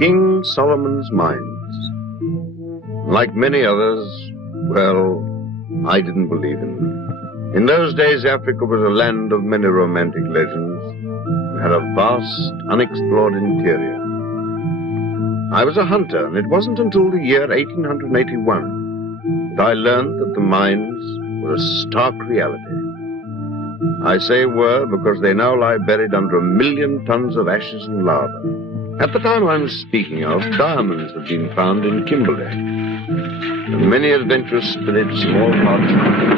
King Solomon's Mines. Like many others, well, I didn't believe in them. In those days, Africa was a land of many romantic legends. It had a vast, unexplored interior. I was a hunter, and it wasn't until the year 1881 that I learned that the mines were a stark reality. I say were because they now lie buried under 1 million tons of ashes and lava. At the time I'm speaking of, diamonds have been found in Kimberley, and many adventurous spirits from all parts of the world.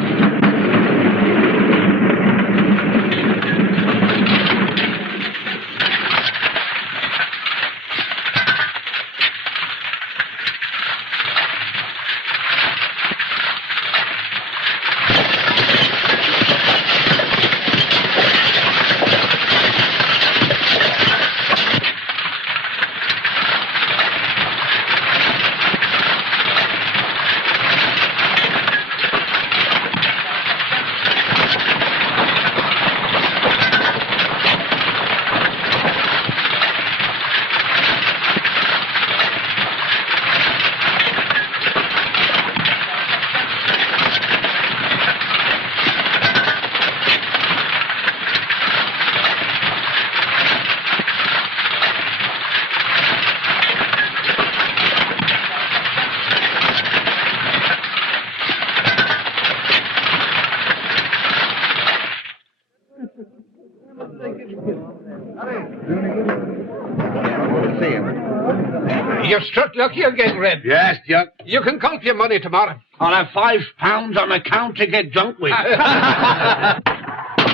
You've struck lucky again, Red. Yes, Duck. You can count your money tomorrow. I'll have £5 on account to get drunk with.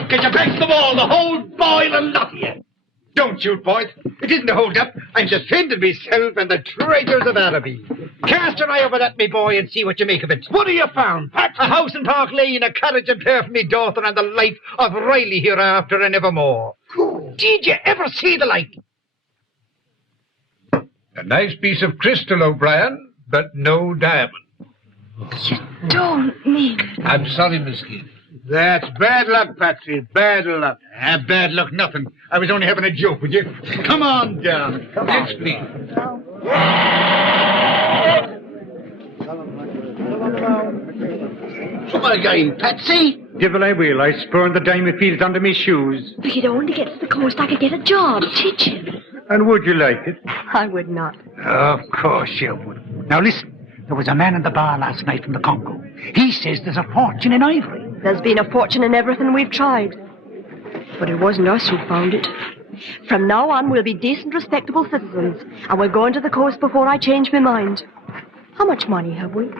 Get your backs to the wall, the whole boiling lot of you. Don't shoot, boys. It isn't a hold-up. I'm defending myself and the traitors of Araby. Cast your eye over that, me boy, and see what you make of it. What have you found, Pat? A house in Park Lane, a carriage and pair for me daughter, and the life of Riley hereafter and evermore. Did you ever see the like? A nice piece of crystal, O'Brien, but no diamond. You don't mean it. I'm sorry, Miss Gibb. That's bad luck, Patsy. Bad luck. Bad luck, nothing. I was only having a joke with you. Come on down. Come on. Yes, please. What again, Patsy? Devil I will. I spurned the diamond fields under me shoes. If you'd only get to the coast, I could get a job teaching. And would you like it? I would not. Of course you would. Now listen, there was a man in the bar last night from the Congo. He says there's a fortune in ivory. There's been a fortune in everything we've tried. But it wasn't us who found it. From now on, we'll be decent, respectable citizens, and we're going to the coast before I change my mind. How much money have we?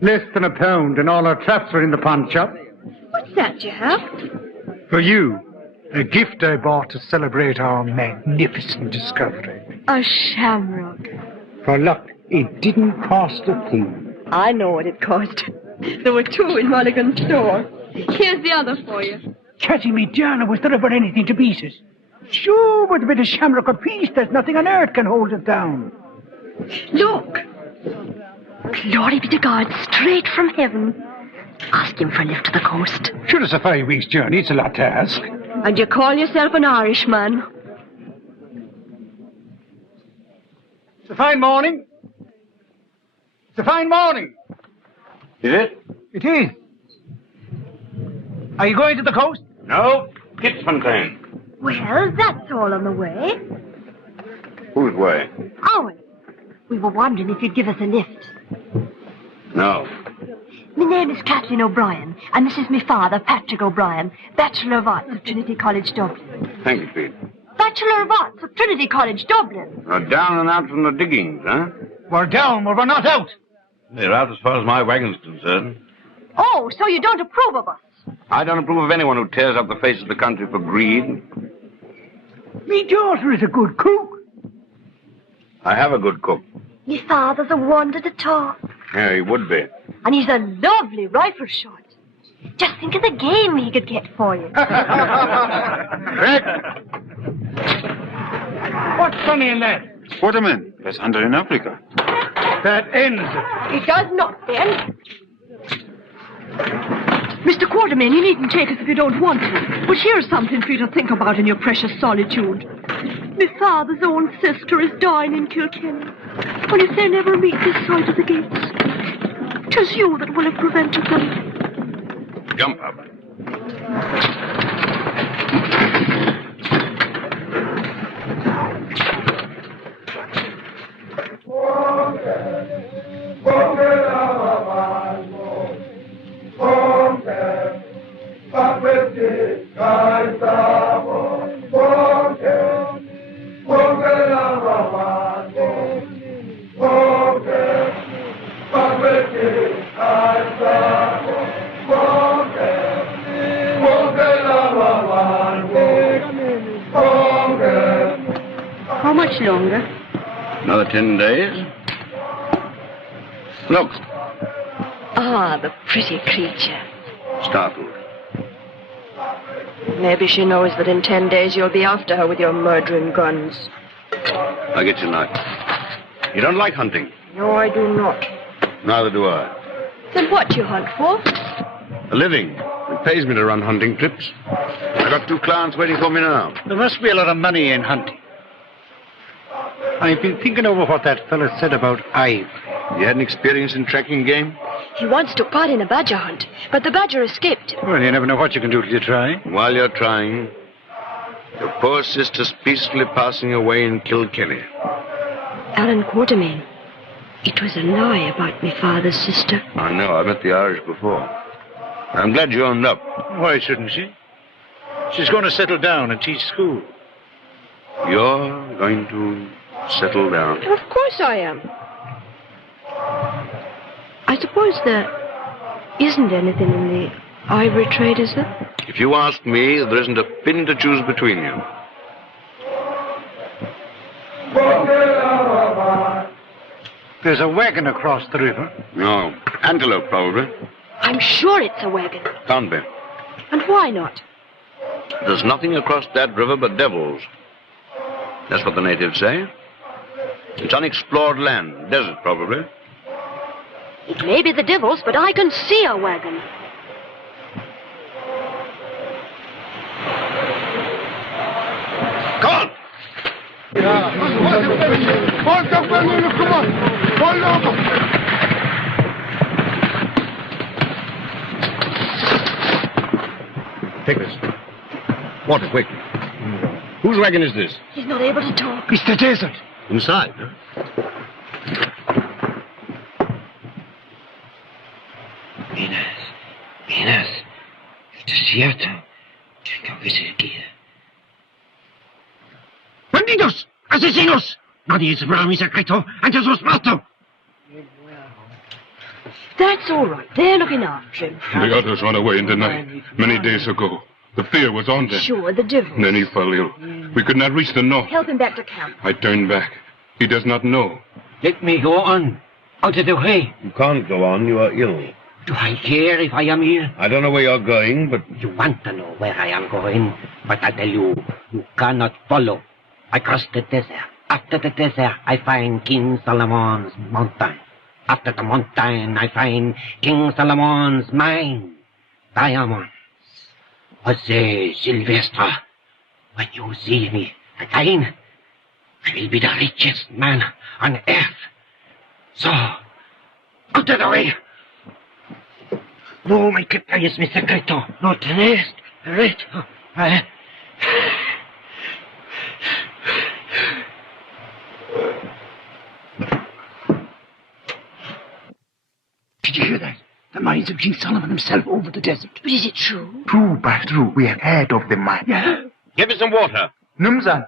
Less than £1, and all our traps are in the pawn shop. What's that you have? For you, a gift I bought to celebrate our magnificent discovery. A shamrock. For luck, it didn't cost a thing. I know what it cost. There were 2 in Mulligan's store. Here's the other for you. Catty me down, was there ever anything to beat it? Sure, with a bit of shamrock apiece, there's nothing on earth can hold it down. Look. Glory be to God, straight from heaven. Ask him for a lift to the coast. Sure, it's a 5 weeks' journey. It's a lot to ask. And you call yourself an Irishman? It's a fine morning. It's a fine morning. Is it? It is. Are you going to the coast? No. Kitzfontein. Well, that's all on the way. Whose way? Ours. We were wondering if you'd give us a lift. No. My name is Kathleen O'Brien, and this is my father, Patrick O'Brien, Bachelor of Arts of Trinity College, Dublin. Thank you, Pete. Bachelor of Arts of Trinity College, Dublin. Down and out from the diggings, huh? We're down, but we're not out. They're out as far as my wagon's concerned. Oh, so you don't approve of us? I don't approve of anyone who tears up the face of the country for greed. Me daughter is a good cook. I have a good cook. My father's a wonder to talk. Yeah, he would be. And he's a lovely rifle shot. Just think of the game he could get for you. Rick! What's funny in that? Waterman, that's under in Africa. That ends it. It does not, then. Mr. Quartermain, you needn't take us if you don't want to. But here's something for you to think about in your precious solitude. My father's own sister is dying in Kilkenny. And if they never meet this side of the gates, 'tis you that will have prevented them. Jump up. How much longer? Another 10 days. Look, Ah, the pretty creature. startled. Maybe she knows that in 10 days you'll be after her with your murdering guns. I'll get your knife. You don't like hunting? No, I do not. Neither do I. Then what do you hunt for? A living. It pays me to run hunting trips. I got 2 clients waiting for me now. There must be a lot of money in hunting. I've been thinking over what that fellow said about ivory. You had an experience in tracking game? He once took part in a badger hunt, but the badger escaped. Well, you never know what you can do till you try. While you're trying, your poor sister's peacefully passing away in Kilkenny. Alan Quartermain, it was a lie about my father's sister. I know, I met the Irish before. I'm glad you owned up. Why shouldn't she? She's going to settle down and teach school. You're going to settle down. Of course I am. I suppose there isn't anything in the ivory trade, is there? If you ask me, there isn't a pin to choose between you. There's a wagon across the river. No, antelope, probably. I'm sure it's a wagon. Can't be. And why not? There's nothing across that river but devils. That's what the natives say. It's unexplored land. Desert, probably. It may be the devils, but I can see a wagon. Come on! Take this. Water, quick. Whose wagon is this? He's not able to talk. It's the desert. Inside, huh? Minas, esto es cierto. Tengo que seguir. ¡Bandidos! ¡Asesinos! Nadie sabrá mi secreto antes os mato. That's all right. They're looking after him. The others ran away in the night, many days ago. The fear was on them. Sure, the devils. Then he fell ill. We could not reach the north. Help him back to camp. I turned back. He does not know. Let me go on. Out of the way. You can't go on. You are ill. Do I care if I am here? I don't know where you're going, but You want to know where I am going, but I tell you, you cannot follow. I cross the desert. After the desert, I find King Solomon's mountain. After the mountain, I find King Solomon's mine. Diamonds. Jose Silvestre, when you see me again, I will be the richest man on earth. So, out of the way. No me quitáis mi secreto. No tenés derecho. Did you hear that? The mines of King Solomon himself over the desert. But is it true? True, by true. We have heard of the mine. Yeah. Give me some water. Numzan.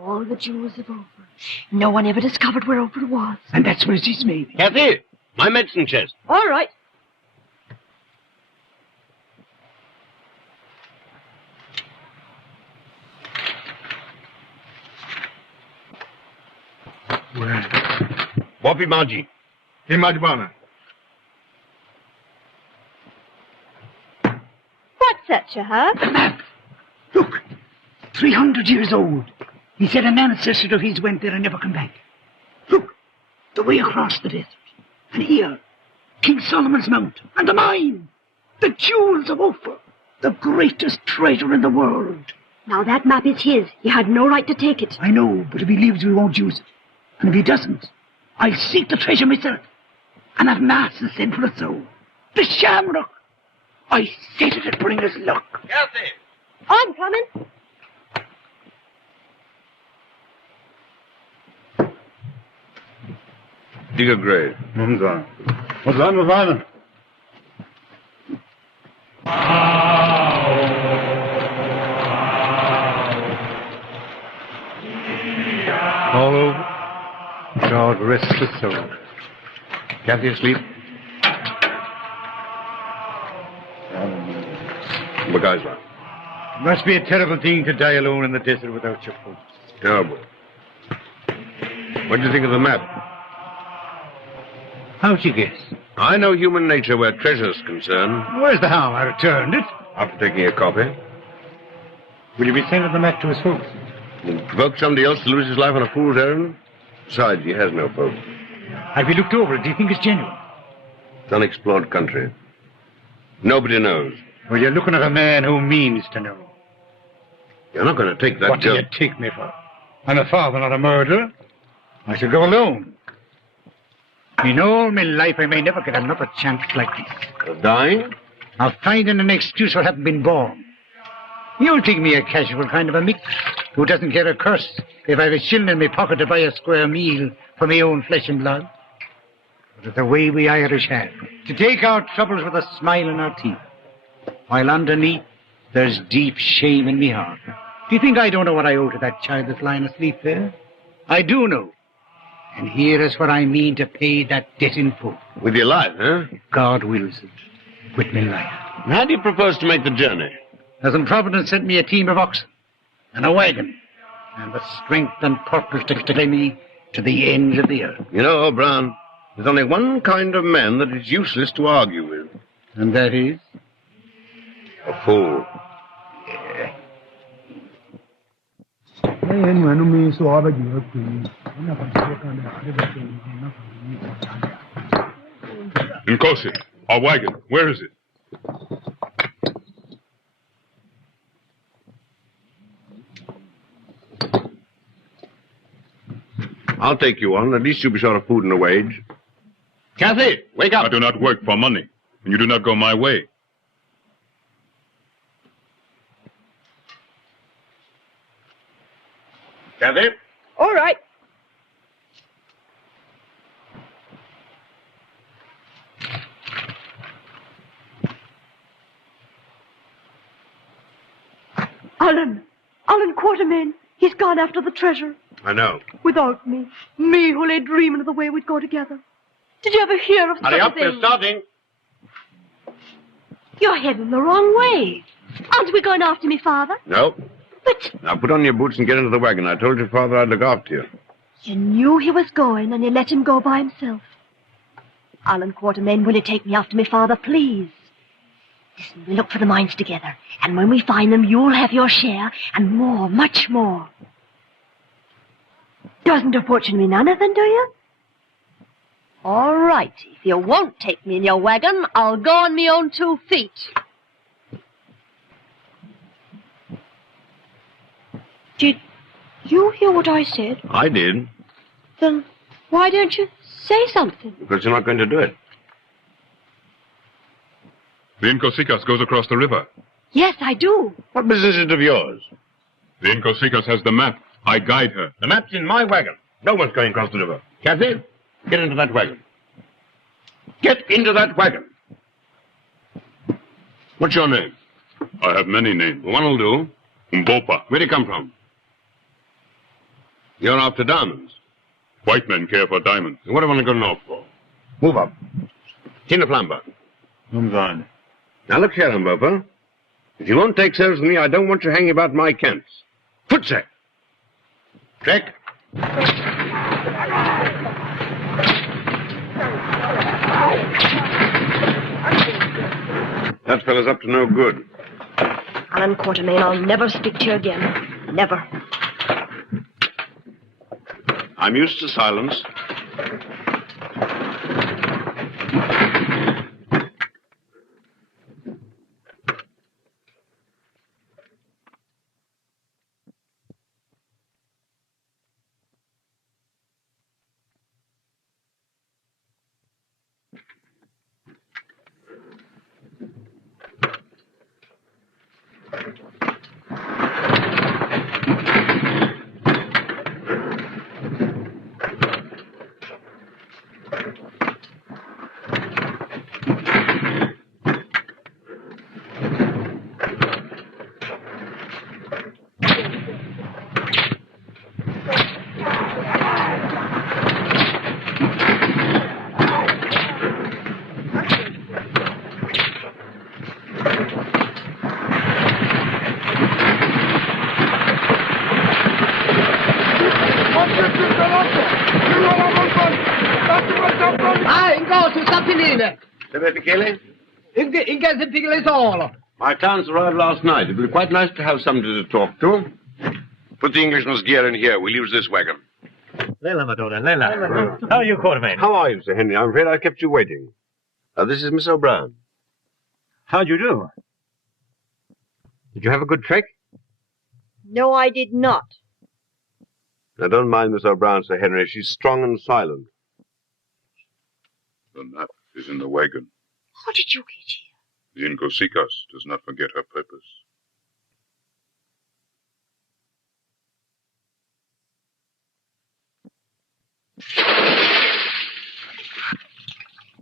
All the jewels of Ophir. No one ever discovered where Ophir was. And that's where it is made. Kathy, my medicine chest. All right. Boppy Maji. Imajbana. What's that you have? The map. Look. 300 years old. He said an ancestor of his went there and never come back. Look. The way across the desert. And here. King Solomon's Mount. And the mine. The jewels of Ophir. The greatest treasure in the world. Now that map is his. He had no right to take it. I know, but if he leaves, we won't use it. And if he doesn't, I'll seek the treasure myself. And have mass and send for the soul. The shamrock. I said it'd bring us luck. Kathy! I'm coming. Dig a grave. What's on with Ivan? All over. God rest his soul. Kathy asleep? Bagajla. Must be a terrible thing to die alone in the desert without your folks. Terrible. What do you think of the map? How'd you guess? I know human nature where treasure's concerned. Where's the harm? I returned it. After taking a copy. Will you be sending the map to his folks? Will provoke somebody else to lose his life on a fool's errand? Besides, he has no boat. Have you looked over it? Do you think it's genuine? It's unexplored country. Nobody knows. Well, you're looking at a man who means to know. You're not going to take that What do job. you take me for? I'm a father, not a murderer. I shall go alone. In all my life, I may never get another chance like this. Of dying? Of finding an excuse for having been born. You'll think me a casual kind of a mick who doesn't care a curse if I've a shilling in my pocket to buy a square meal for my own flesh and blood. But it's the way we Irish have, to take our troubles with a smile in our teeth, while underneath there's deep shame in me heart. Do you think I don't know what I owe to that child that's lying asleep there? I do know. And here is what I mean to pay that debt in full. With your life, huh? God wills it. With my life. How do you propose to make the journey? Hasn't Providence sent me a team of oxen and a wagon and the strength and purpose to carry me to the ends of the earth? You know, Brown, there's only one kind of man that is useless to argue with. And that is? A fool. Nkosi, our wagon, where is it? I'll take you on. At least you'll be short of food and a wage. Kathy, wake up. I do not work for money, and you do not go my way. Kathy? All right. Alan Quartermain. He's gone after the treasure. I know. Without me. Me who lay dreaming of the way we'd go together. Did you ever hear of such Hurry a up, thing? we're starting. You're heading the wrong way. Aren't we going after me, Father? No. But Now put on your boots and get into the wagon. I told your father I'd look after you. you knew he was going and you let him go by himself. Alan Quartermain, will you take me after me, Father, please? Listen, we look for the mines together. And when we find them, you'll have your share and more, much more. Doesn't a fortune mean anything, do you? All right. If you won't take me in your wagon, I'll go on me own 2 feet. Did you hear what I said? I did. Then why don't you say something? Because you're not going to do it. The Inkosikas goes across the river. Yes, I do. What business is it of yours? The Inkosikas has the map. I guide her. The map's in my wagon. No one's going across the river. Kathy, get into that wagon. Get into that wagon. What's your name? I have many names. One will do. Mbopa. Where'd you come from? You're after diamonds. White men care for diamonds. What do I want to go north for? Move up. Tina Flamber. Umzine. Now look here, Mbopa. If you won't take service with me, I don't want you hanging about my camps. Footsack. Trek. That fellow's up to no good. Alan Quartermain, I'll never speak to you again. Never. I'm used to silence. My clients arrived last night. It would be quite nice to have somebody to talk to. Put the Englishman's gear in here. We'll use this wagon. Leila, Madonna, Leila. How are you, Quartermain? How are you, Sir Henry? I'm afraid I kept you waiting. This is Miss O'Brien. How'd you do? Did you have a good trek? No, I did not. Now, don't mind Miss O'Brien, Sir Henry. She's strong and silent. The map is in the wagon. How did you get here? The Ingosikas does not forget her purpose.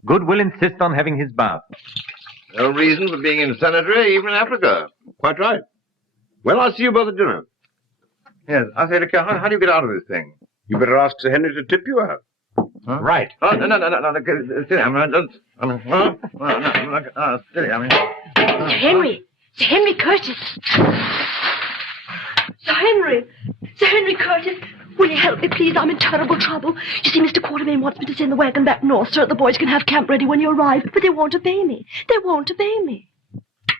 Good will insist on having his bath. No reason for being insanitary, even in Africa. Quite right. Well, I'll see you both at dinner. Yes, I say, look, how do you get out of this thing? You better ask Sir Henry to tip you out. Huh? Right. Oh, no, silly, Sir Henry! Sir Henry Curtis! Sir Henry Curtis! Will you help me, please? I'm in terrible trouble. You see, Mr. Quartermain wants me to send the wagon back north so that the boys can have camp ready when you arrive, but they won't obey me. They won't obey me.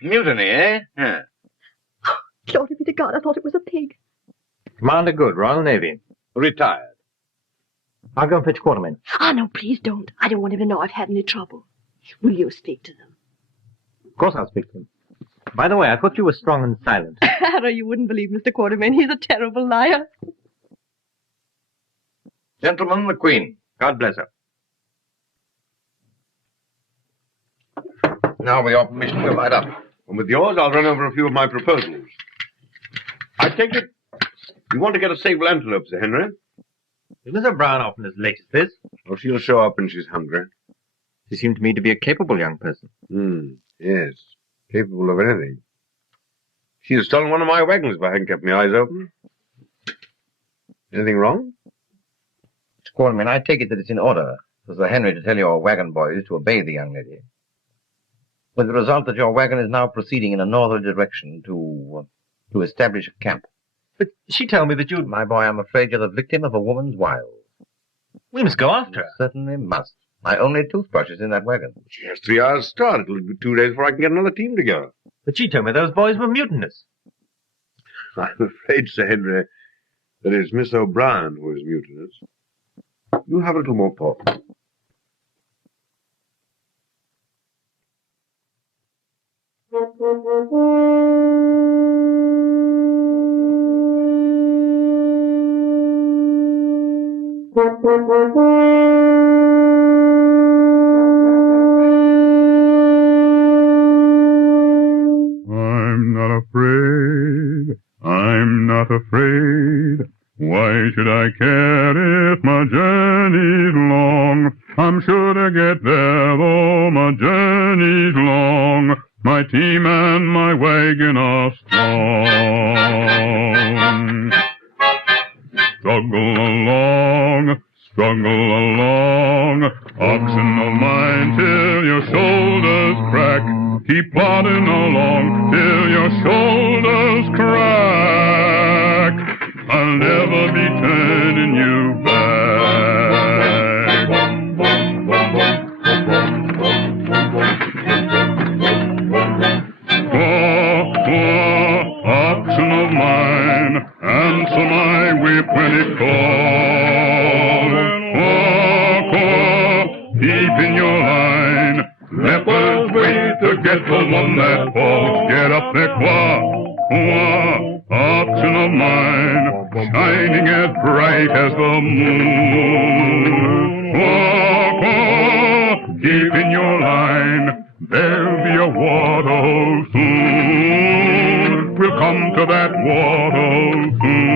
Mutiny, eh? Yeah. Glory be to God, I thought it was a pig. Commander Good, Royal Navy. Retired. I'll go and fetch Quartermain. Ah, no, please don't. I don't want him to know I've had any trouble. Will you speak to them? Of course I'll speak to him. By the way, I thought you were strong and silent. Harry, you wouldn't believe Mr. Quartermain. He's a terrible liar. Gentlemen, the Queen. God bless her. Now we are permission to light up. And with yours, I'll run over a few of my proposals. I take it you want to get a sable antelope, Sir Henry? Is Miss O'Brien often as late as this? Oh, she'll show up when she's hungry. She seemed to me to be a capable young person. Yes. Capable of anything. She'd have stolen one of my wagons if I hadn't kept my eyes open. Anything wrong? Mr. Quartermain, I take it that it's in order for Sir Henry to tell your wagon boys to obey the young lady. With the result that your wagon is now proceeding in a northerly direction to establish a camp. But she told me that you'd... My boy, I'm afraid you're the victim of a woman's wiles. We must go after her. Certainly must. My only toothbrush is in that wagon. She has 3 hours start. It'll be 2 days before I can get another team together. But she told me those boys were mutinous. I'm afraid, Sir Henry, that it's Miss O'Brien who is mutinous. You have a little more port. I'm not afraid. I'm not afraid. Why should I care if my journey's long? I'm sure to get there though my journey's long. My team and my wagon are strong. Struggle along, oxen of mine till your shoulders crack. Keep plodding along till your shoulders crack. I'll never be turning you back. Oxen of mine, answer my whip when it calls. Keep in your line. Lepers wait to get the one that falls. Get up there, oxen of mine, shining as bright as the moon. Keep in your line. There'll be a waterhole soon. We'll come to that waterhole soon.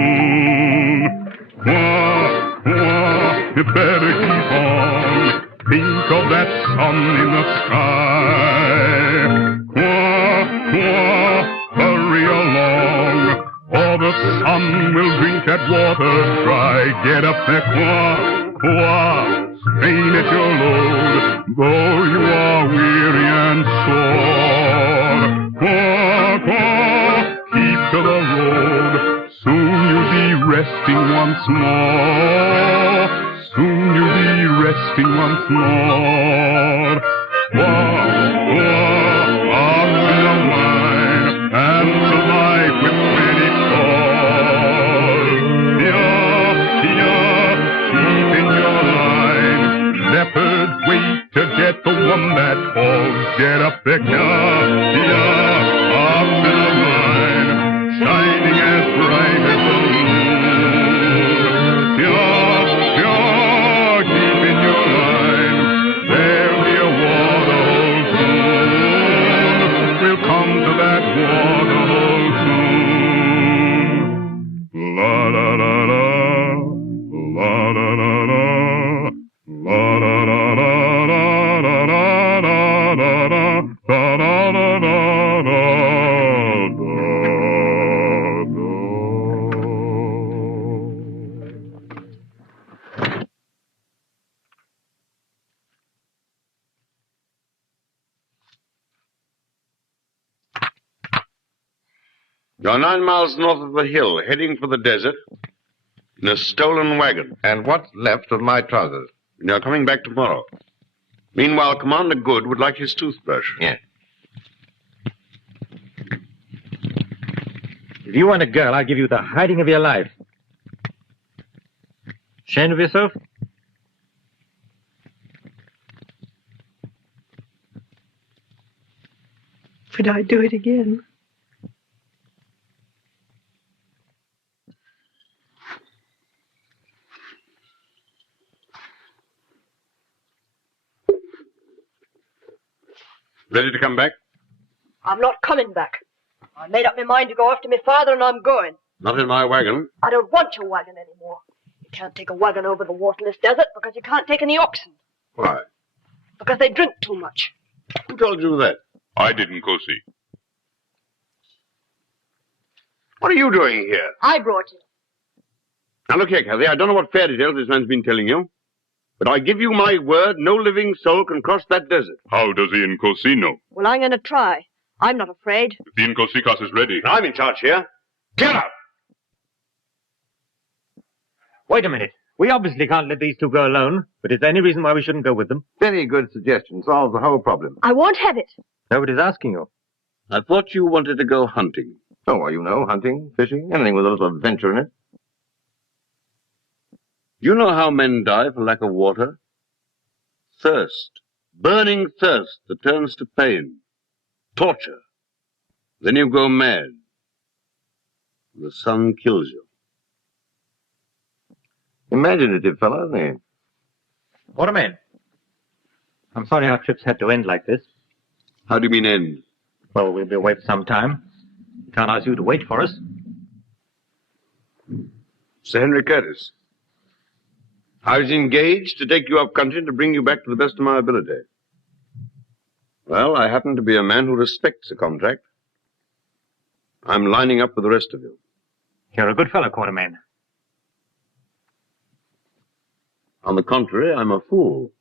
You better keep on. think of that sun in the sky. Quack, quack, hurry along, or the sun will drink that water dry. Get up there, quack, quack, strain at your load, though you are weary and sore. Quack, quack, keep to the road, soon you'll be resting once more. Soon you'll be resting once more. Quack, quack, answer the line, answer my whip when it calls. Yeah, yeah, keep in your line. Leopards wait to get the one that falls. Get up there, yeah, yeah, answer the line, shining as bright as the moon. Yeah, yeah, keep in your line. There'll be a waterhole soon. We'll come to that waterhole soon. La la la la, la la la la, la la la la la la la la la la la la la la. You're 9 miles north of the hill, heading for the desert in a stolen wagon. And what's left of my trousers? You're coming back tomorrow. Meanwhile, Commander Good would like his toothbrush. Yes. If you want a girl, I'll give you the hiding of your life. Ashamed of yourself? Would I do it again? Ready to come back? I'm not coming back. I made up my mind to go after my father, and I'm going. Not in my wagon. I don't want your wagon anymore. You can't take a wagon over the waterless desert because you can't take any oxen. Why? Because they drink too much. Who told you that? I didn't, Cosi. What are you doing here? I brought you. Now look here, Kathy, I don't know what fairy tales this man's been telling you, but I give you my word, no living soul can cross that desert. How does the Nkosi know? Well, I'm going to try. I'm not afraid. If the Nkosikas is ready. I'm in charge here. Get up! Wait a minute. We obviously can't let these two go alone, but is there any reason why we shouldn't go with them? Very good suggestion. Solves the whole problem. I won't have it. Nobody's asking you. I thought you wanted to go hunting. Oh, well, you know, hunting, fishing, anything with a little adventure in it. You know how men die for lack of water? Thirst. Burning thirst that turns to pain. Torture. Then you go mad. The sun kills you. Imaginative fellow, isn't he? Waterman. I'm sorry our trips had to end like this. How do you mean end? Well, we'll be away for some time. We can't ask you to wait for us. Sir Henry Curtis. I was engaged to take you up country and to bring you back to the best of my ability. Well, I happen to be a man who respects a contract. I'm lining up with the rest of you. You're a good fellow, Quartermain. On the contrary, I'm a fool.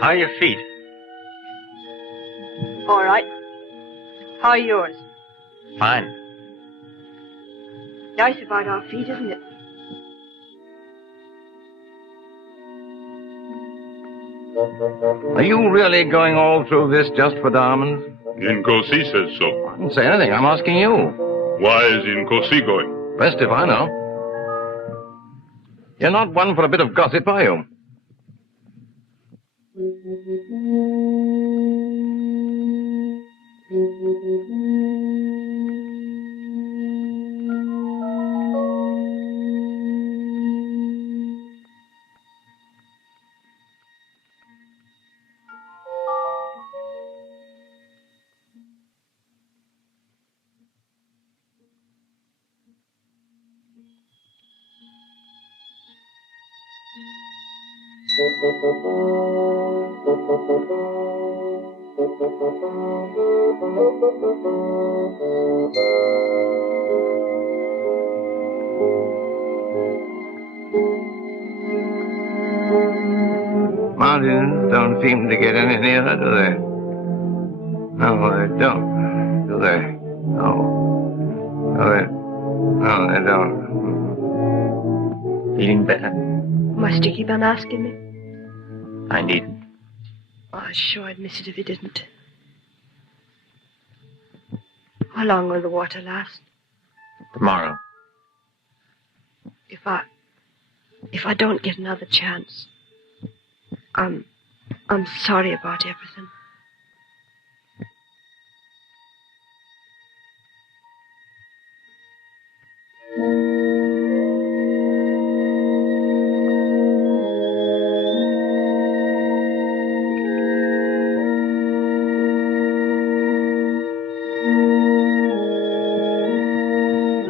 How are your feet? All right. How are yours? Fine. Nice about our feet, isn't it? Are you really going all through this just for diamonds? Nkosi says so. I didn't say anything. I'm asking you. Why is Nkosi going? Best if I know. You're not one for a bit of gossip, are you? Mountains don't seem to get any nearer, do they? No, they don't. Do they? No. No, they don't. Feeling better? Must you keep on asking me? I needn't. Oh, sure, I'd miss it if you didn't. How long will the water last? Tomorrow. If I don't get another chance, I'm sorry about everything.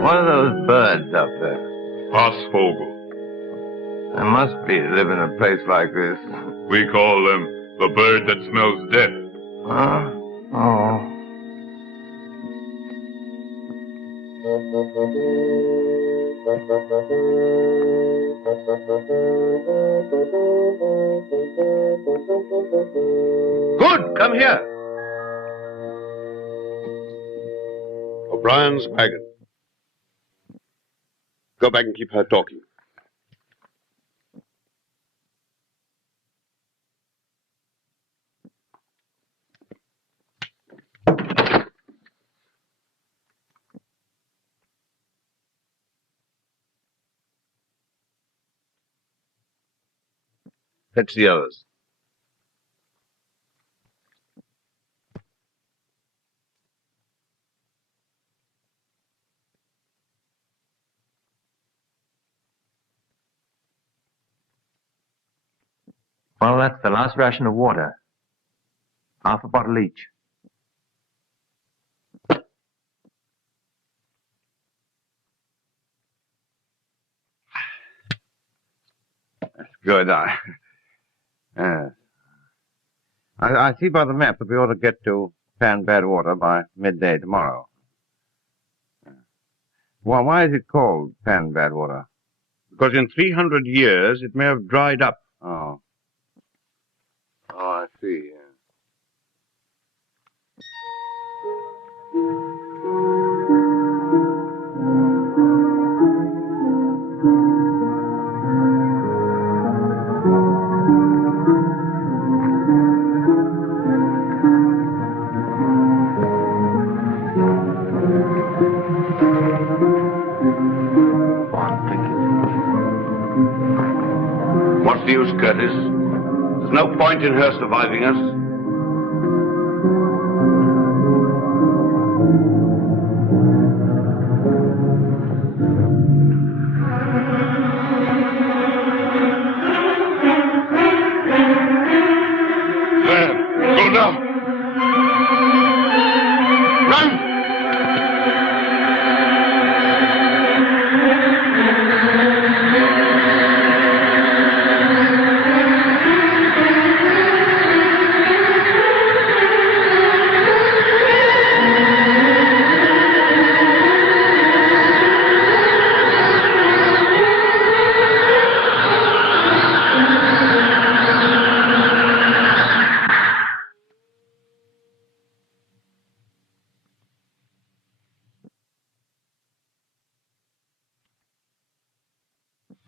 What are those birds up there? Passvogel. There must be live in a place like this. We call them the bird that smells death. Huh? Oh. Good, come here. O'Brien's wagon. Go back and keep her talking. Fetch the others. Well, that's the last ration of water. Half a bottle each. Good. I see by the map that we ought to get to Pan Badwater by midday tomorrow. Well, why is it called Pan Badwater? Because in 300 years it may have dried up. Oh. Oh, I see. Yeah. What's the use, Curtis? There's no point in her surviving us. There, go now. Run!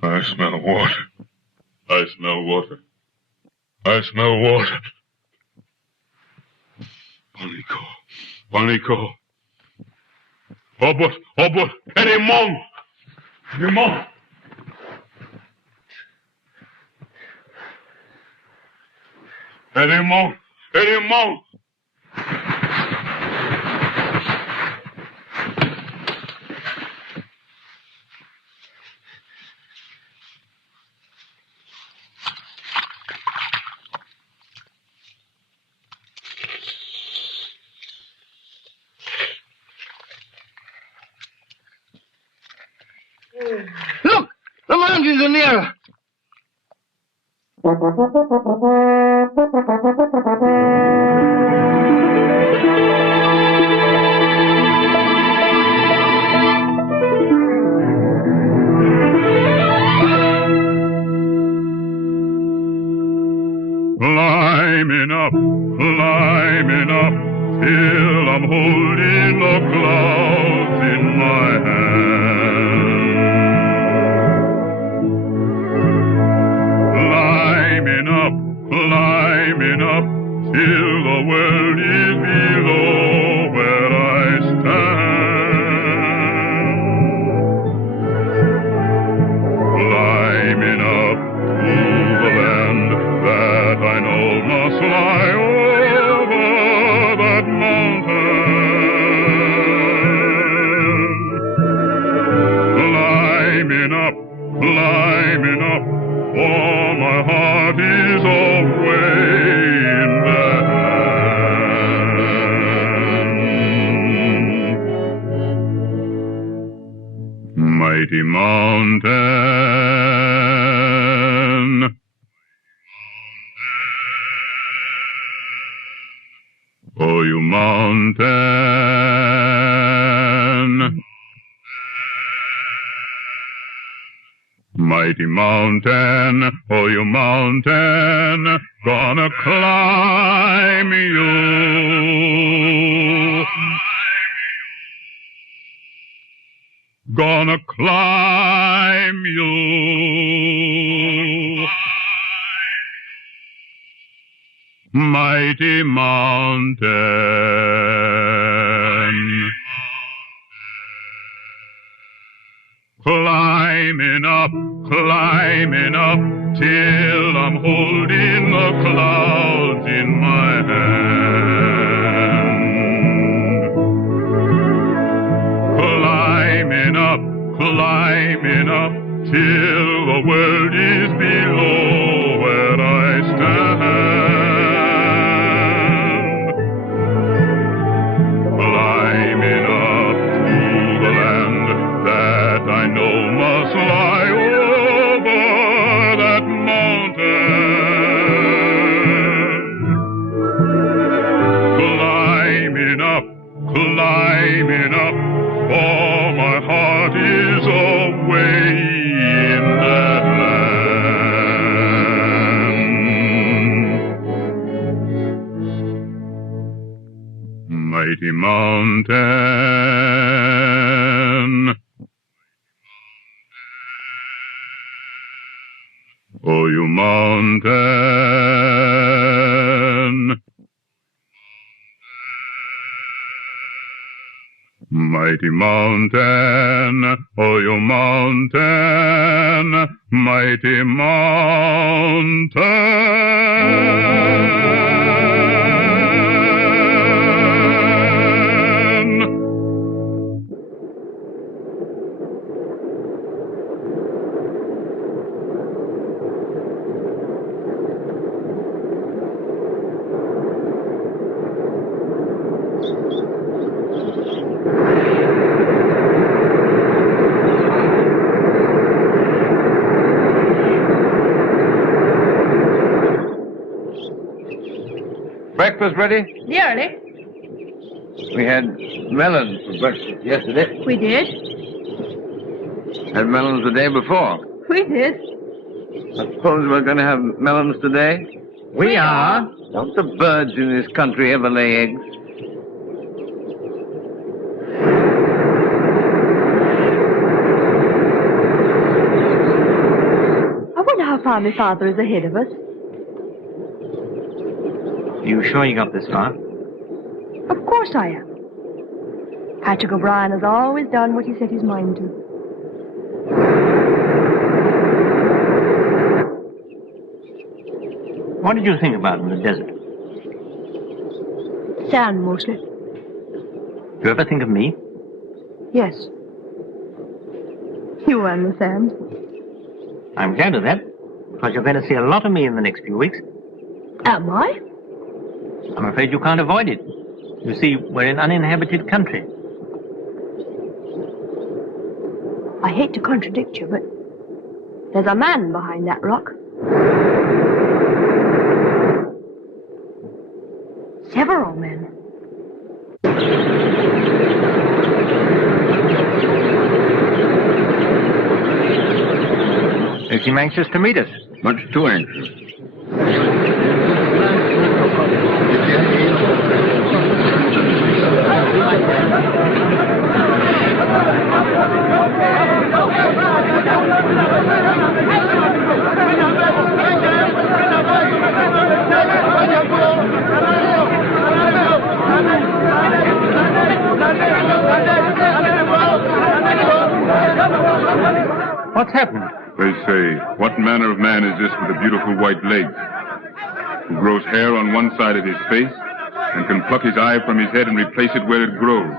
I smell water. I smell water. I smell water. Panico. Obot, Erimon! Erimon! Erimon! Look! The mountains are nearer! Climbing up, till I'm holding the clouds in my hand. Climbing up, till the world is below where I stand. Climbing up to the land that I know must lie over that mountain. Climbing up, for my heart is away in that land. Mighty mountain. Oh, you mountain. Mighty mountain, oh, you mountain, gonna climb you. Gonna climb you. Mighty mountain. Climbing up, till I'm holding the clouds in my hand. Climbing up, till the world is below where I stand. Climbing up to the land that I know must lie over that mountain. Climbing up, for my heart is away in that land. Mighty mountain. Oh, you mountain. Mighty mountain, oh, you mountain, mighty mountain. Breakfast ready? Nearly. We had melons for breakfast yesterday. We did. Had melons the day before. We did. I suppose we're going to have melons today? We are. Don't the birds in this country ever lay eggs? why my father is ahead of us. You sure you got this far? Of course I am. Patrick O'Brien has always done what he set his mind to. What did you think about in the desert? Sand, mostly. Do you ever think of me? Yes. You and the sand. I'm glad of that, because you're going to see a lot of me in the next few weeks. Am I? I'm afraid you can't avoid it. You see, we're in uninhabited country. I hate to contradict you, but there's a man behind that rock. Several men. They seem anxious to meet us. Much too anxious. What's happened? They say, what manner of man is this with the beautiful white legs, who grows hair on one side of his face and can pluck his eye from his head and replace it where it grows?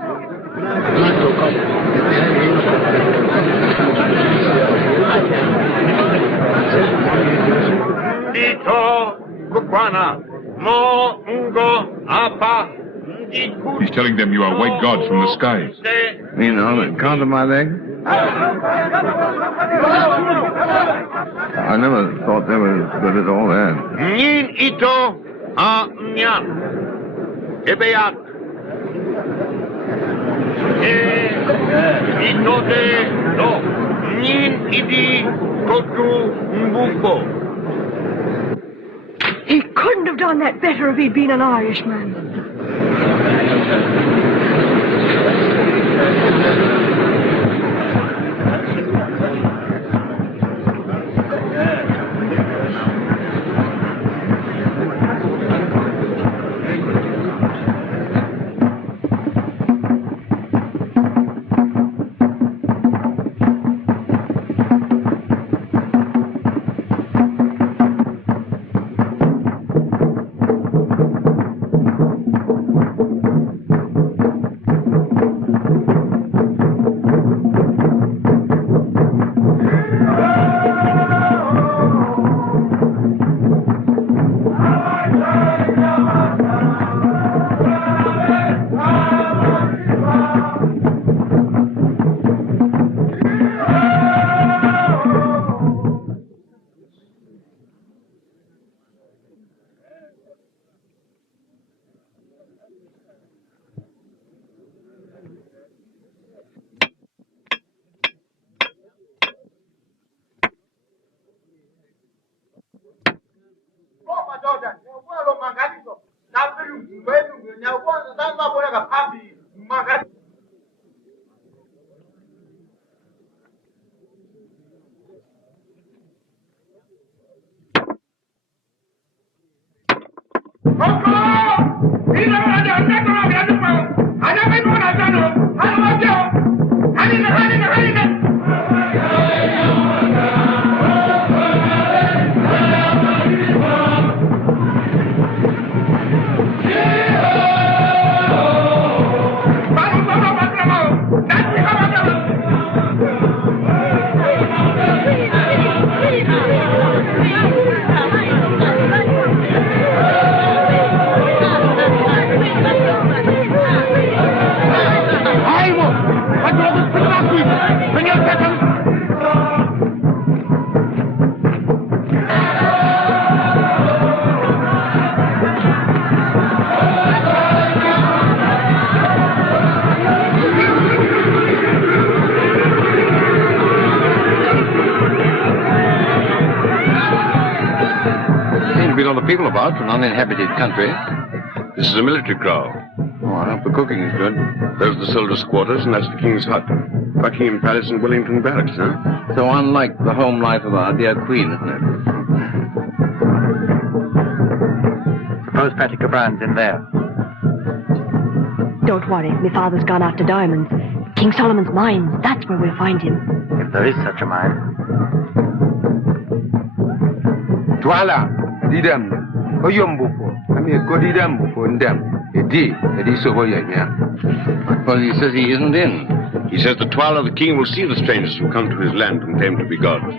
He's telling them you are white gods from the skies. You know, the count of my legs? I never thought they were as good as all that. Nin ito a nyan. Ebeat. Ito de do. Nin idi kotu mbumbo. He couldn't have done that better if he'd been an Irishman. People about an uninhabited country. This is a military crowd. Oh, I hope the cooking is good. Those are the soldiers' quarters, and that's the King's hut. Buckingham Palace and Wellington Barracks, huh? So unlike the home life of our dear Queen, isn't it? Suppose Patrick O'Brien's in there. Don't worry, my father's gone after diamonds. King Solomon's mines, that's where we'll find him. If there is such a mine. Twala, didem. Oyombupo. I mean, go didem before them. It is over here. Well, he says he isn't in. He says the Twala of the king will see the strangers who come to his land and claim to be gods.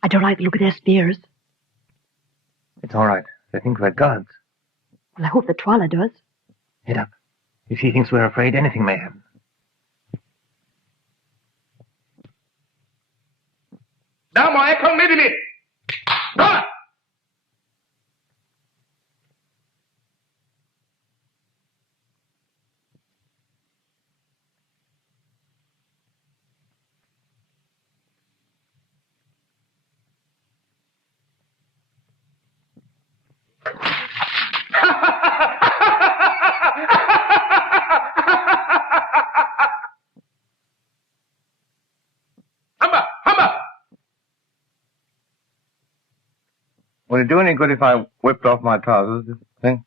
I don't like the look of their spears. It's all right. They think we're gods. Well, I hope the Twala does. Head up. If he thinks we're afraid, anything may happen. Now, my come with me. Twala! Will it do any good if I whipped off my trousers, do you think?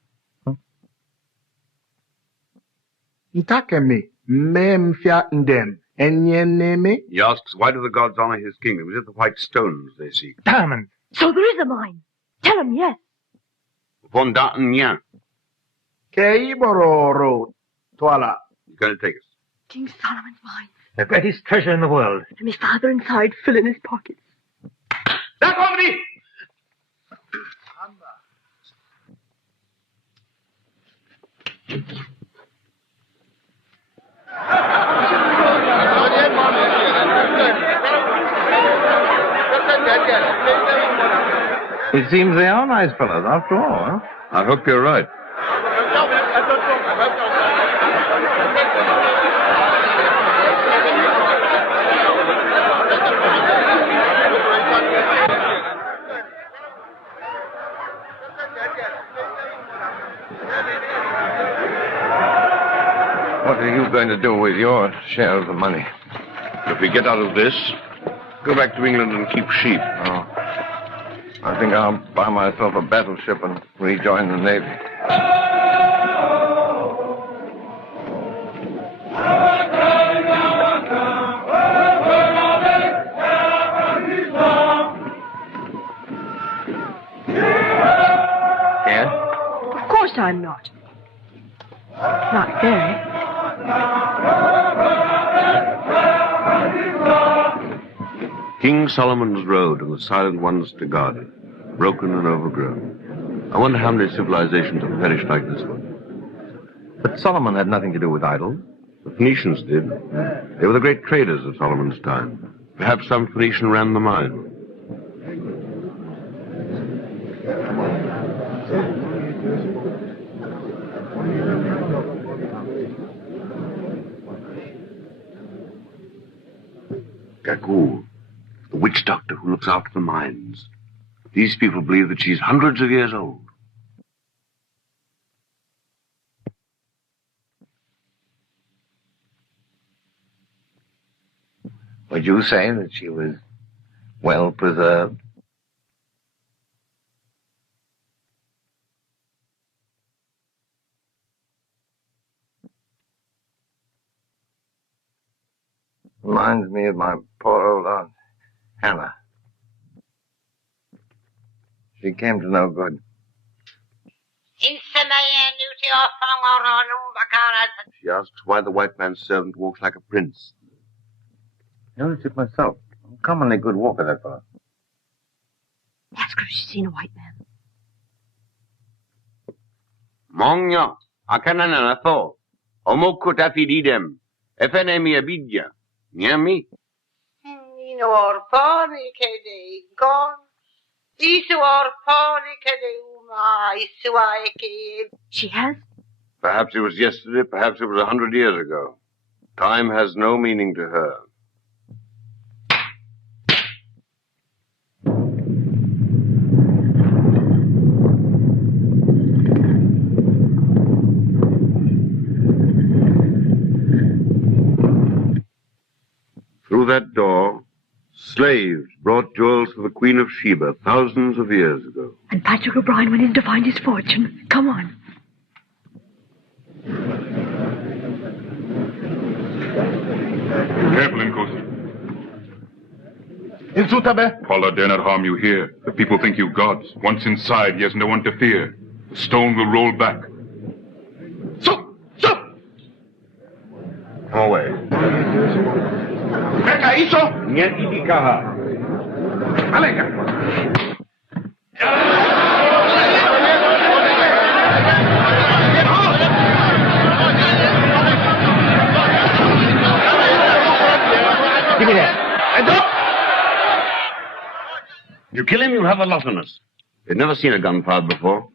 Ntakemi, mem fiatendem, enyeneme. He asks, why do the gods honor his kingdom? Is it the white stones they seek? Diamond! So there is a mine. Tell him yes. Fondant Keibororo, Twala. He's going to take us. King Solomon's mine. The greatest treasure in the world. And my father inside filling his pockets. Now, come with me. It seems they are nice fellows, after all, huh? I hope you're right. What are you going to do with your share of the money? If we get out of this, go back to England and keep sheep. Oh. I think I'll buy myself a battleship and rejoin the Navy. Yes? Of course I'm not. Not very. King Solomon's road and the silent ones to guard it, broken and overgrown. I wonder how many civilizations have perished like this one. But Solomon had nothing to do with idols. The Phoenicians did. They were the great traders of Solomon's time. Perhaps some Phoenician ran the mine. Crackle, the witch doctor who looks after the mines. These people believe that she's hundreds of years old. Would you say that she was well preserved? Reminds me of my poor old aunt, Hannah. She came to no good. She asks why the white man's servant walks like a prince. I noticed it myself. Uncommonly good walker, that fellow. Ask her if she's seen a white man. Mongya, akanana tho, omokuta fididem, efenemi abidya, nyami. Nor pony kede gone. She has? Perhaps it was yesterday, perhaps it was 100 years ago. Time has no meaning to her. Through that door, slaves brought jewels to the Queen of Sheba thousands of years ago. And Patrick O'Brien went in to find his fortune. Come on. Careful, Nkosi. Insutabe. Paula dare not harm you here. The people think you gods. Once inside, he has no one to fear. The stone will roll back. Come away. Beka iso. Niente di kaha. Alega. Give me that. You kill him, you'll have a lot on us. They'd never seen a gun fired before.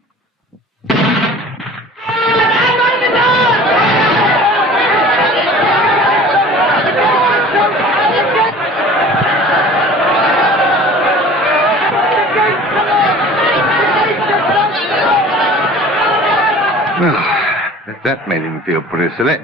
Well, that made him feel pretty silly.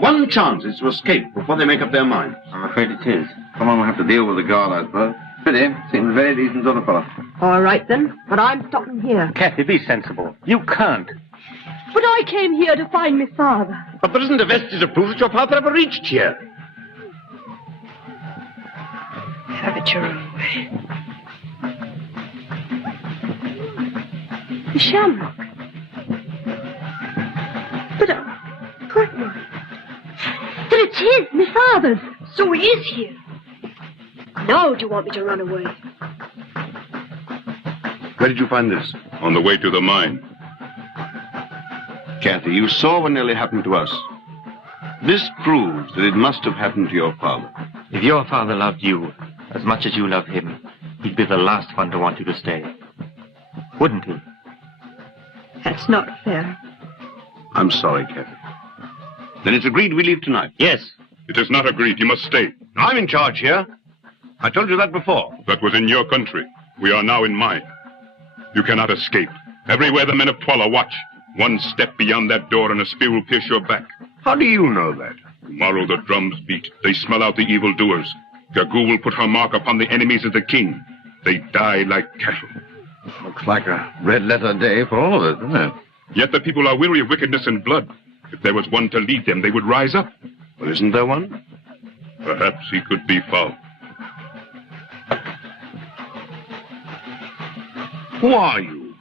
One chance is to escape before they make up their minds. I'm afraid it is. Someone will have to deal with the guard, I suppose. Pity. Seems a very decent sort of fellow. All right, then. But I'm stopping here. Kathy, be sensible. You can't. But I came here to find my father. But there isn't a vestige of proof that your father ever reached here. Have it your own way. The shamrock. But, Courtney. But it's his, my father's. So he is here. Now do you want me to run away? Where did you find this? On the way to the mine. Kathy, you saw what nearly happened to us. This proves that it must have happened to your father. If your father loved you as much as you love him, he'd be the last one to want you to stay. Wouldn't he? That's not fair. I'm sorry, Kathy. Then it's agreed we leave tonight. Yes. It is not agreed. You must stay. I'm in charge here. I told you that before. That was in your country. We are now in mine. You cannot escape. Everywhere the men of Twala watch. One step beyond that door and a spear will pierce your back. How do you know that? Tomorrow the drums beat. They smell out the evildoers. Gagu will put her mark upon the enemies of the king. They die like cattle. Looks like a red-letter day for all of us, doesn't it? Yet the people are weary of wickedness and blood. If there was one to lead them, they would rise up. Well, isn't there one? Perhaps he could be found. Who are you?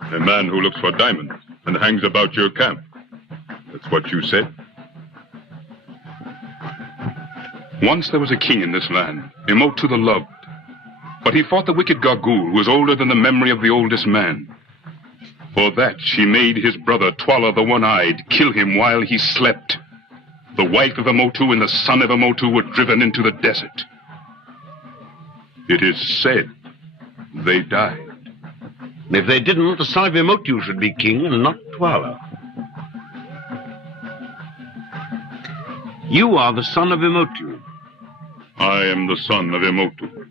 A man who looks for diamonds and hangs about your camp. That's what you said. Once there was a king in this land, Emotu the Loved. But he fought the wicked Gagu, who was older than the memory of the oldest man. For that, she made his brother, Twala the One-Eyed, kill him while he slept. The wife of Emotu and the son of Emotu were driven into the desert. It is said they died. If they didn't, the son of Emotu should be king and not Twala. You are the son of Emotu. I am the son of Emotu.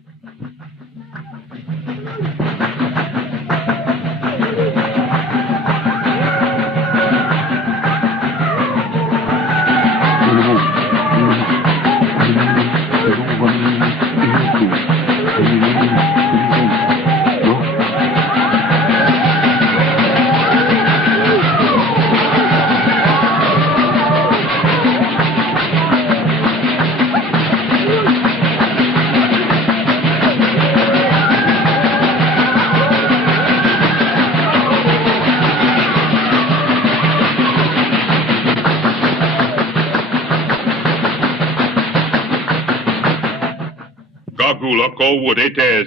Gula ko would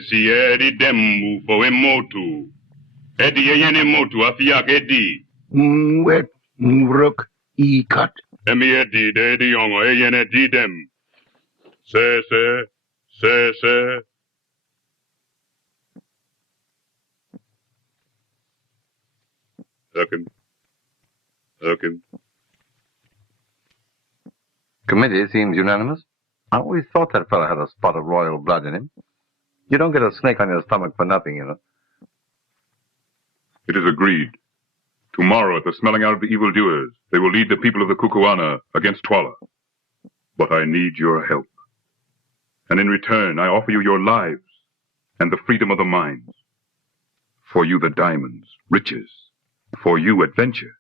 si edi demu for emotu. Edi yene motu afiak edi. Wet muruk ikat. Emi edi de yongo yene di dem. Se. Hurkin. Committee seems unanimous. I always thought that fellow had a spot of royal blood in him. You don't get a snake on your stomach for nothing, you know. It is agreed. Tomorrow, at the smelling out of the evildoers, they will lead the people of the Kukuana against Twala. But I need your help. And in return, I offer you your lives and the freedom of the mines. For you, the diamonds, riches. For you, adventure.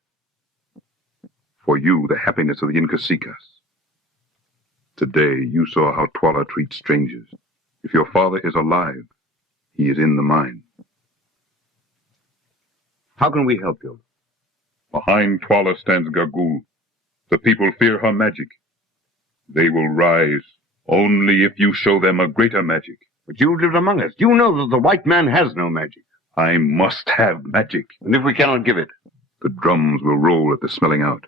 For you, the happiness of the Inkasikas. Today, you saw how Twala treats strangers. If your father is alive, he is in the mine. How can we help you? Behind Twala stands Gagul. The people fear her magic. They will rise only if you show them a greater magic. But you've lived among us. You know that the white man has no magic. I must have magic. And if we cannot give it? The drums will roll at the smelling out.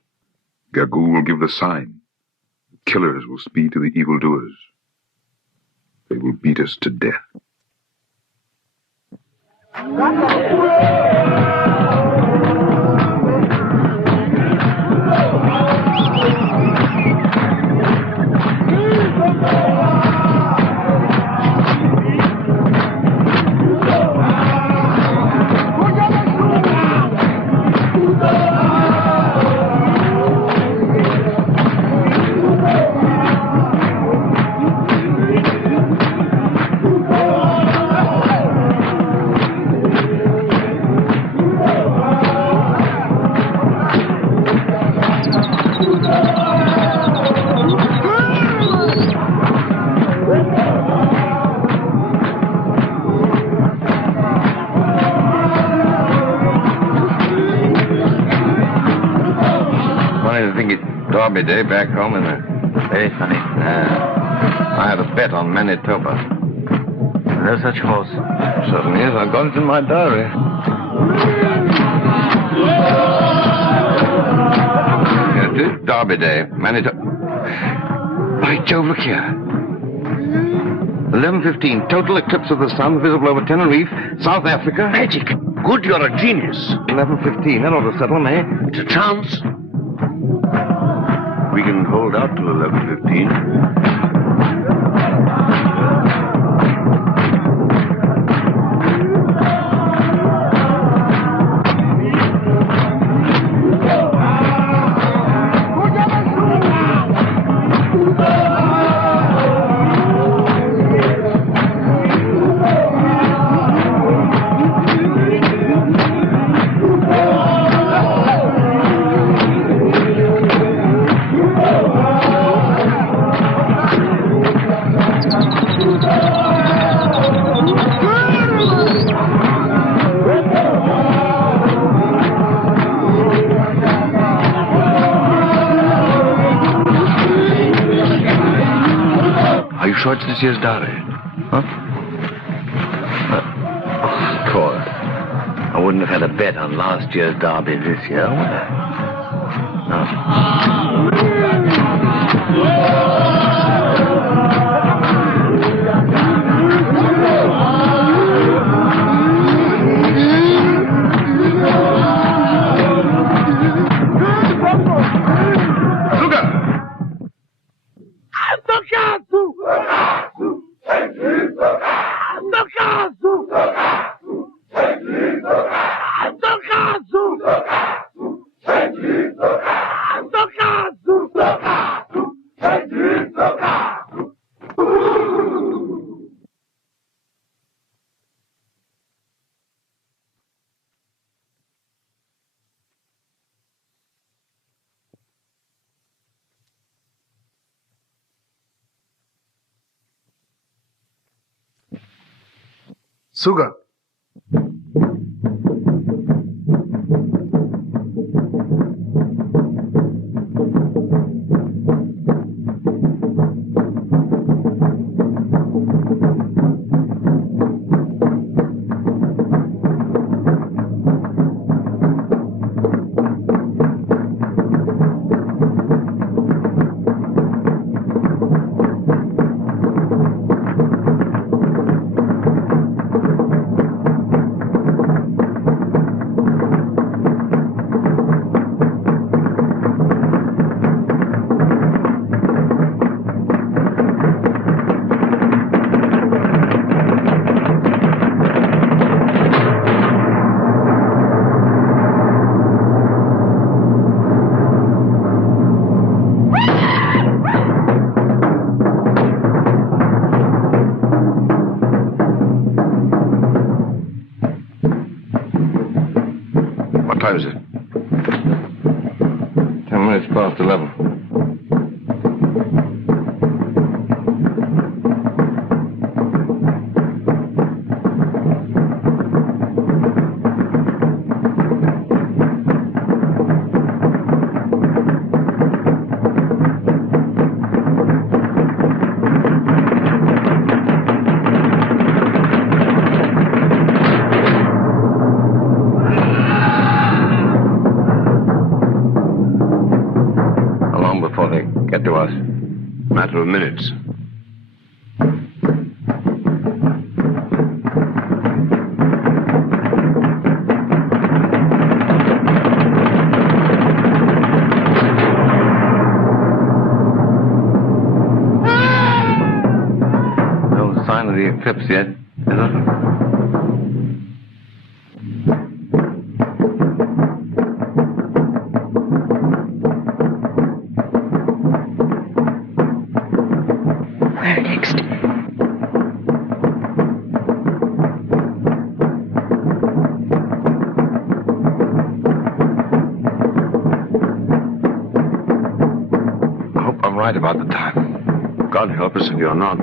Gagul will give the sign. The killers will speed to the evildoers. They will beat us to death. Derby Day back home in the... Very funny. I had a bet on Manitoba. No such horse. Certainly is. I've got it in my diary. It is Derby Day. Manitoba... By Jove, look here. 11:15. Total eclipse of the sun visible over Tenerife, South Africa. Magic. Good, you're a genius. 11:15. That ought to settle them, eh? It's a chance. We can hold out till 11:15. Sure it's this year's Derby? Huh? Of course. I wouldn't have had a bet on last year's Derby this year, would I? Sugar. time is it? 10 minutes past 11. Get to us. Matter of minutes. No sign of the eclipse yet, is there? About the time. God help us if you're not.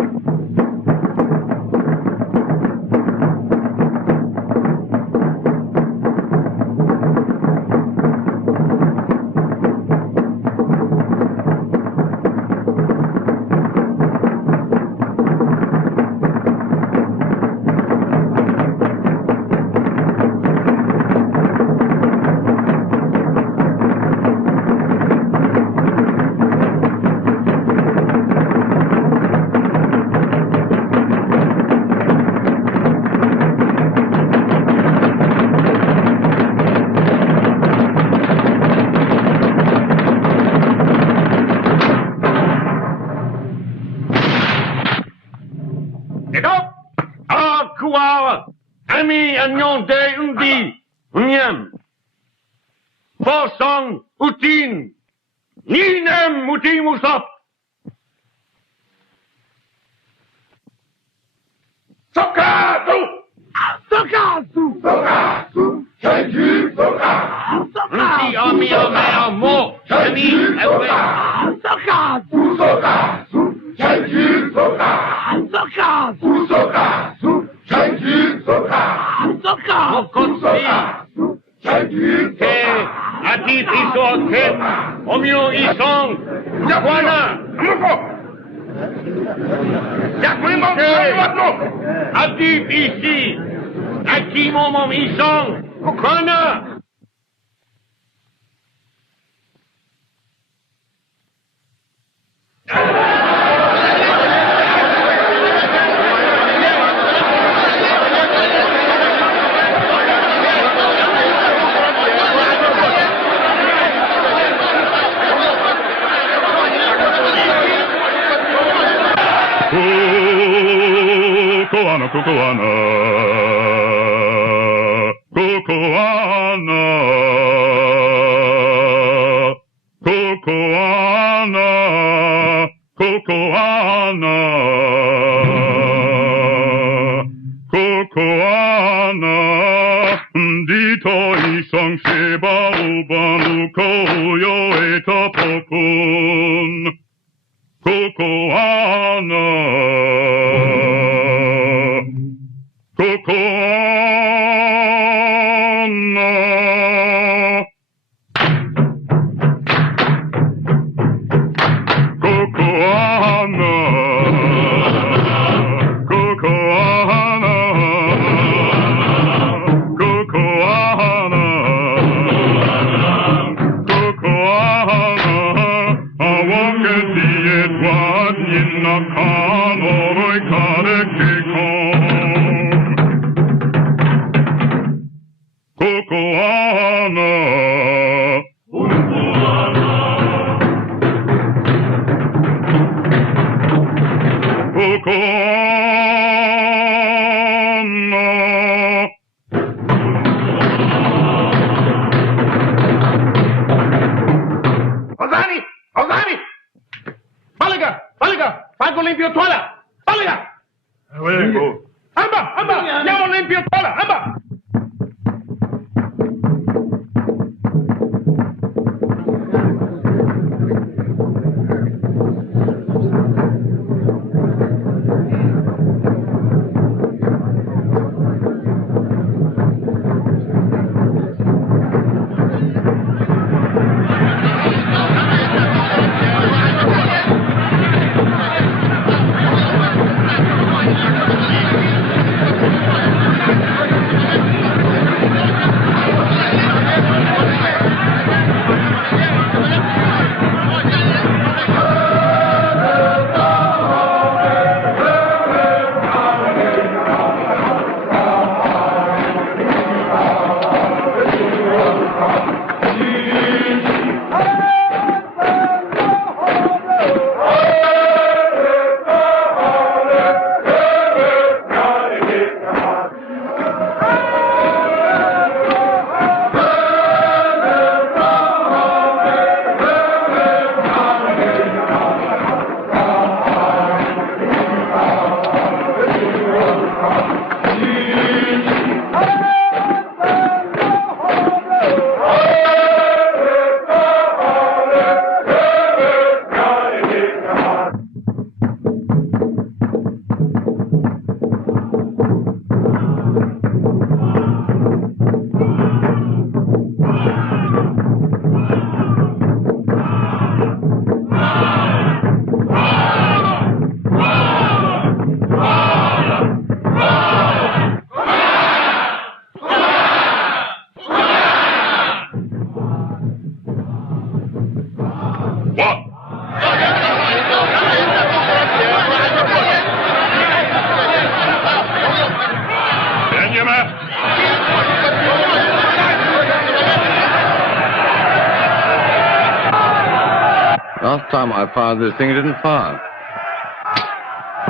Last time I fired this thing, it didn't fire.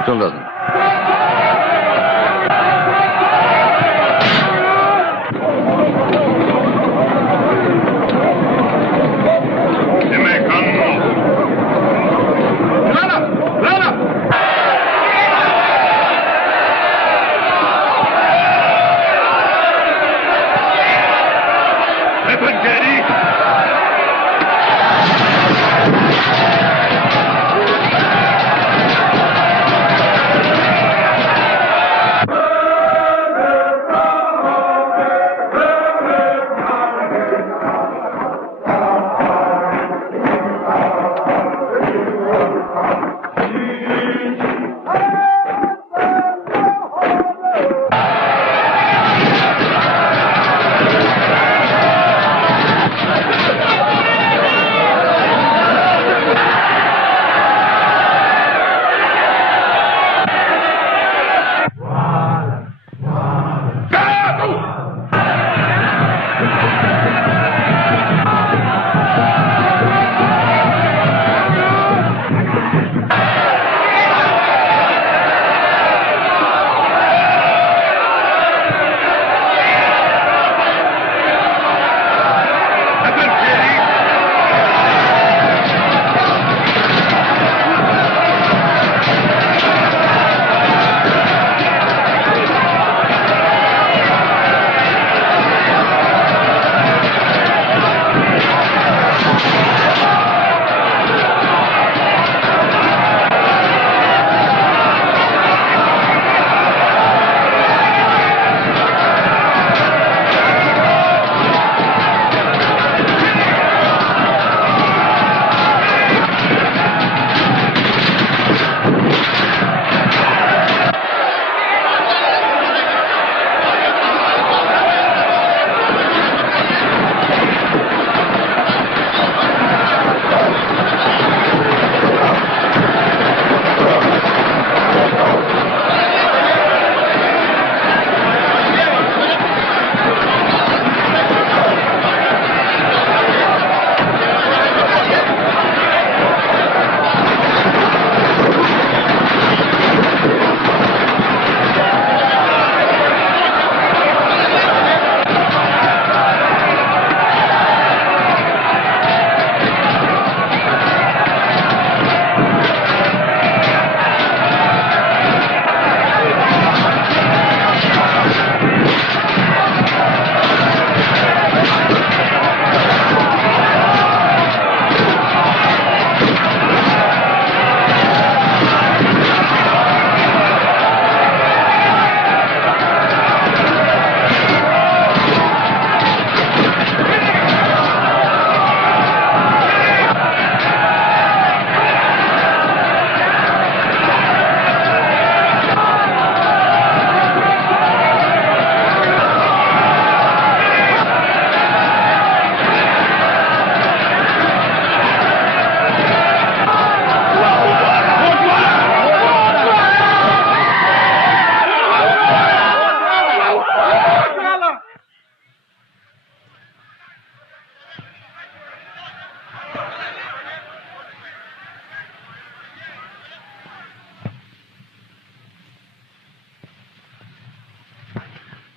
Still doesn't. Here they come. Run up! Run up! Weapon ready.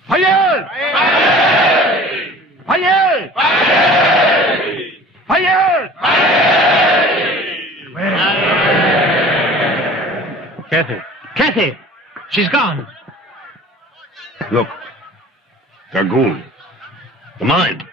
Fire! Fire! Fire! Kathy. Kathy! She's gone. Look. Dragoon. The mine.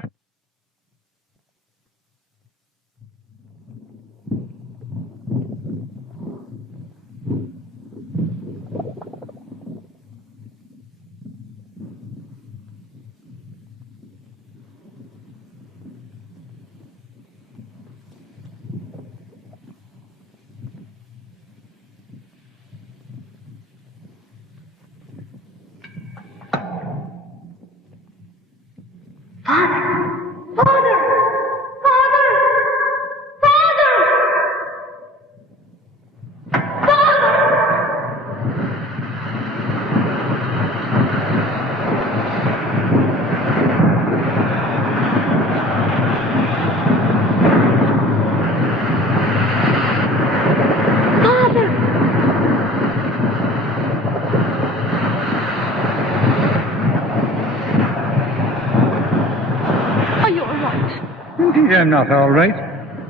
Indeed, I'm not all right.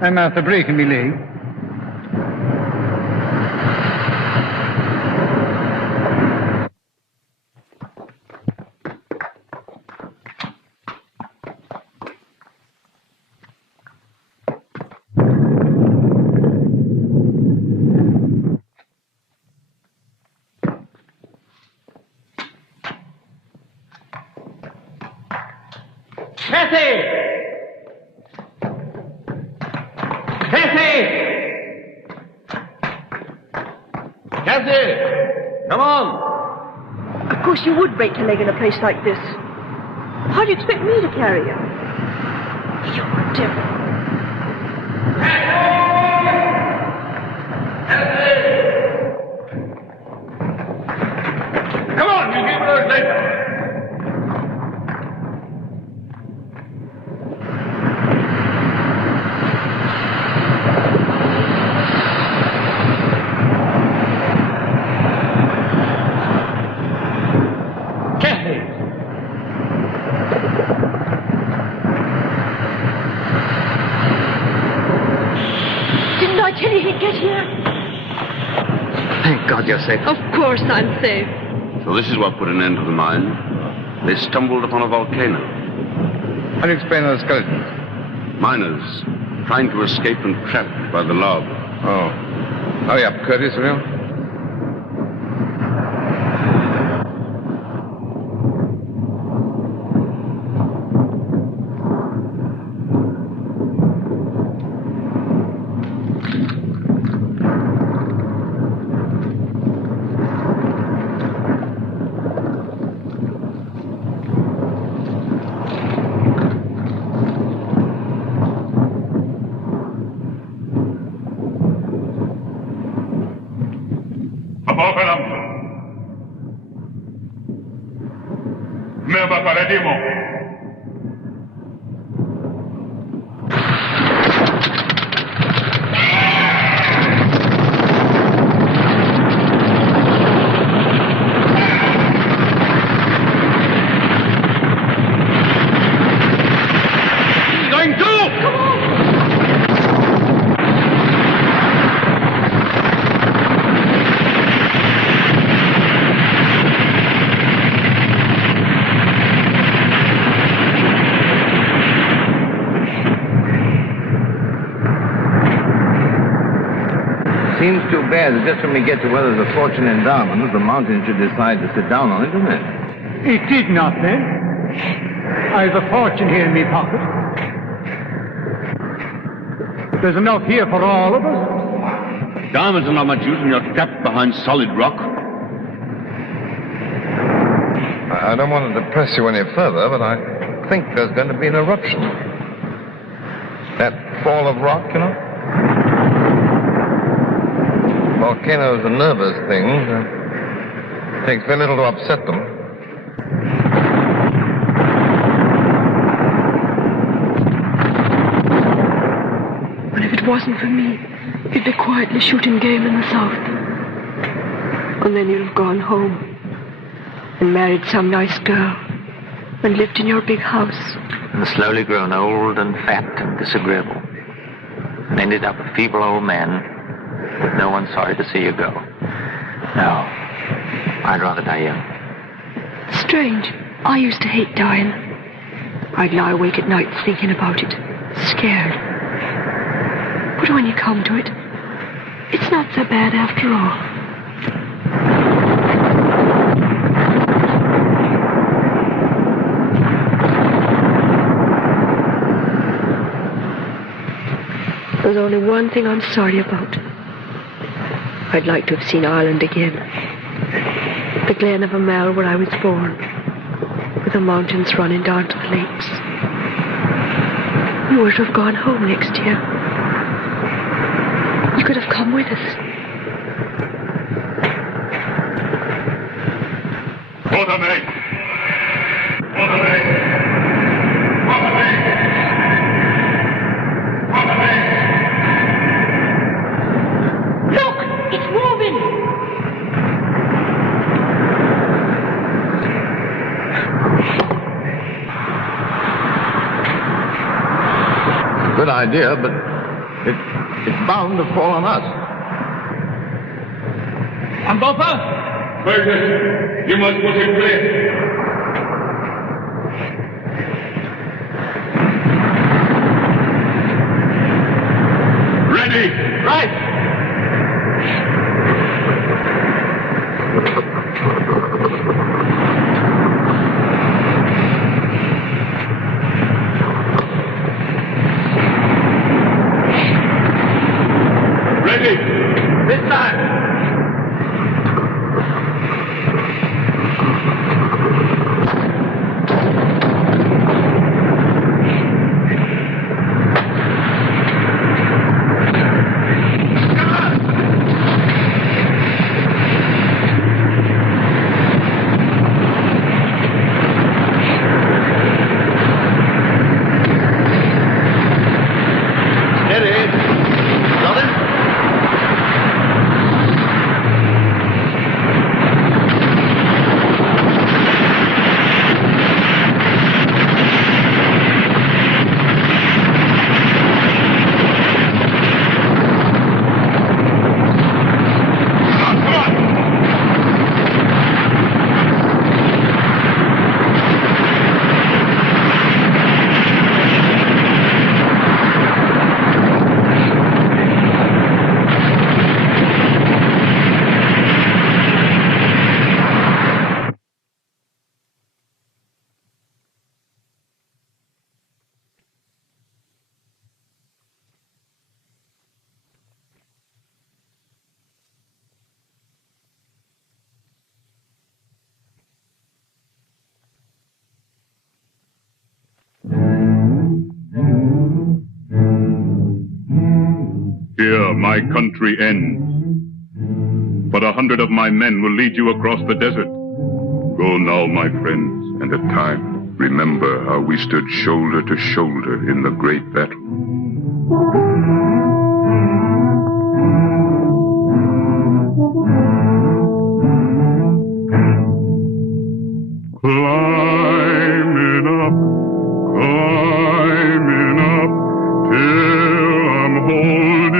I'm after breaking my leg. Cassie! Cassie! Cassie! Come on! Of course you would break your leg in a place like this. How do you expect me to carry you? You devil. Come on, you give her a later. Didn't I tell you he'd get here? Thank God you're safe. Of course I'm safe. So this is what put an end to the mine. They stumbled upon a volcano. How do you explain those skeletons? Miners trying to escape and trapped by the lava. Oh. Hurry up, Curtis, will you? Seems too bad that just when we get to where there's a fortune endowment, the mountain should decide to sit down on it, doesn't it? It did not, then. I've a fortune here in my pocket. There's enough here for all of us. Diamonds are not much use when you're trapped behind solid rock. I don't want to depress you any further, but I think there's going to be an eruption. That fall of rock, you know? Volcanoes are nervous things. It takes very little to upset them. And if it wasn't for me, you'd be quietly shooting game in the south. And then you'd have gone home and married some nice girl and lived in your big house. And slowly grown old and fat and disagreeable. And ended up a feeble old man with no one sorry to see you go. No, I'd rather die young. Strange. I used to hate dying. I'd lie awake at night thinking about it, scared. But when you come to it, it's not so bad after all. There's only one thing I'm sorry about. I'd like to have seen Ireland again. The glen of Amel where I was born, with the mountains running down to the lakes. You were to have gone home next year. You could have come with us. Good idea, but it's bound to fall on us. Andopa? Major, you must put in place. Ready! Right! Ready! This time! Here my country ends. But 100 of my men will lead you across the desert. Go now, my friends, and at time, remember how we stood shoulder to shoulder in the great battle. Climbing up, till I'm holding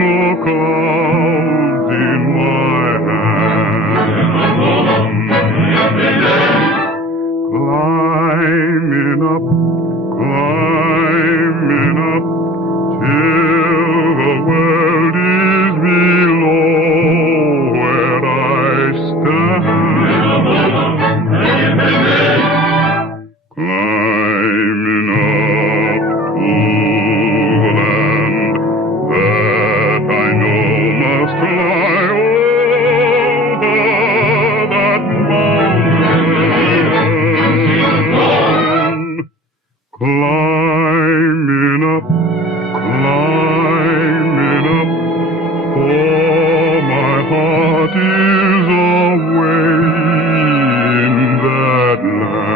the clouds in my hand. Climbing up, till the world is below where I stand. Climbing up to the land that I know must lie over that mountain. Climbing up, for my heart is away in that land.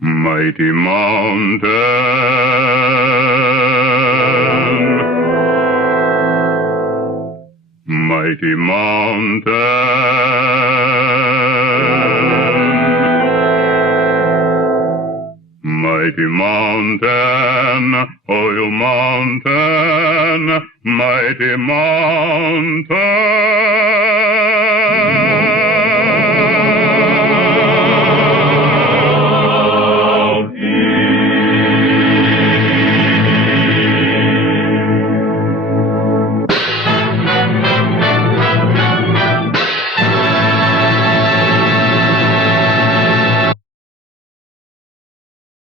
Mighty mountain, mighty mountain, mighty mountain, oh you mountain, mighty mountain.